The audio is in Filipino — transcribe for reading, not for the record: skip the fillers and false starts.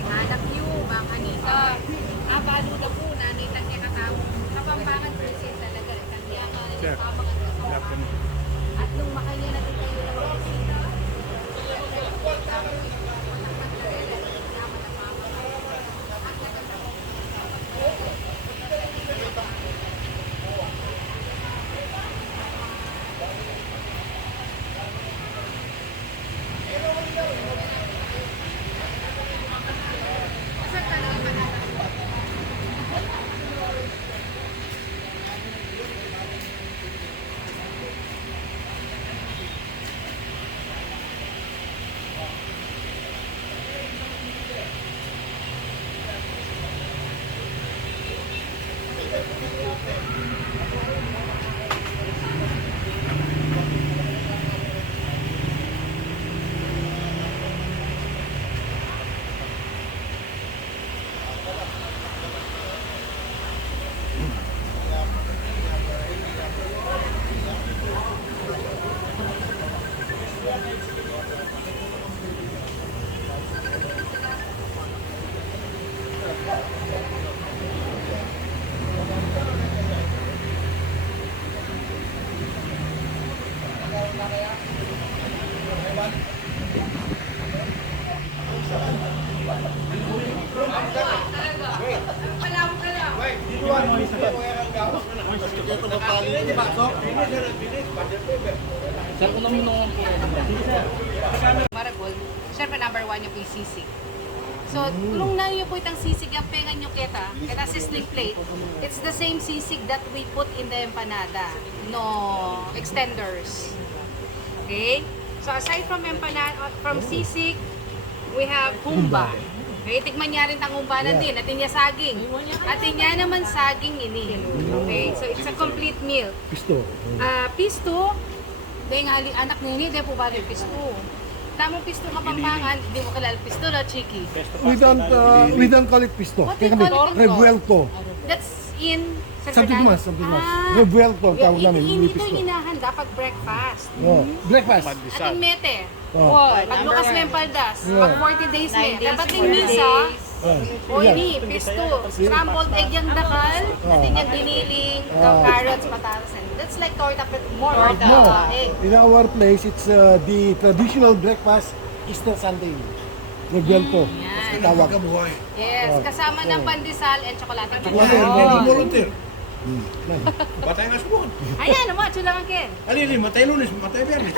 like anak niyo, Ma'am Anita, abalo na po, nanay tangya katao, kapampangan princess talaga, tangya ka, pamangan ka sa at nung makanya natin kayo na prinsesa, Maragol, syempre number 1 yung sisig. So, kung na niyo po itang sisig, yung pengan nyo kita sizzling plate, it's the same sisig that we put in the empanada. No extenders. Okay? So, aside from empanada, from sisig, we have humba. Okay, tikman niya rin ang humbanan din. Atin niya saging. Atin niya naman saging ini. Okay, so it's a complete meal. Pisto. Pisto, dahil nga anak nini, dahil po ba rin pisto. Tamang pisto kapampangan, di mo kilala pisto na chiki. We don't call it pisto. What do you call it? Revuelto. That's in Something mas. Revuelto ang tawag namin. Hindi ito hinahanda pag breakfast. Oh, breakfast. Atin mete. Oh. Pag bukas mo yung paldas, pag 40 days mo. Dapat yung 40 misa, Oh. o ini, pisto, scrambled egg yung dakal, atin yung giniling, carrots, patatas. That's like torta, but more Torta. No, egg. in our place, it's the traditional breakfast Easter Sunday. Revuelto. Yan. Tawag. Yes, kasama ng pandesal and chocolate. Volunteer. Batay nga subukan. Ayan, naman, chulangan Ken. Alin, matay lunes, matay biyernes.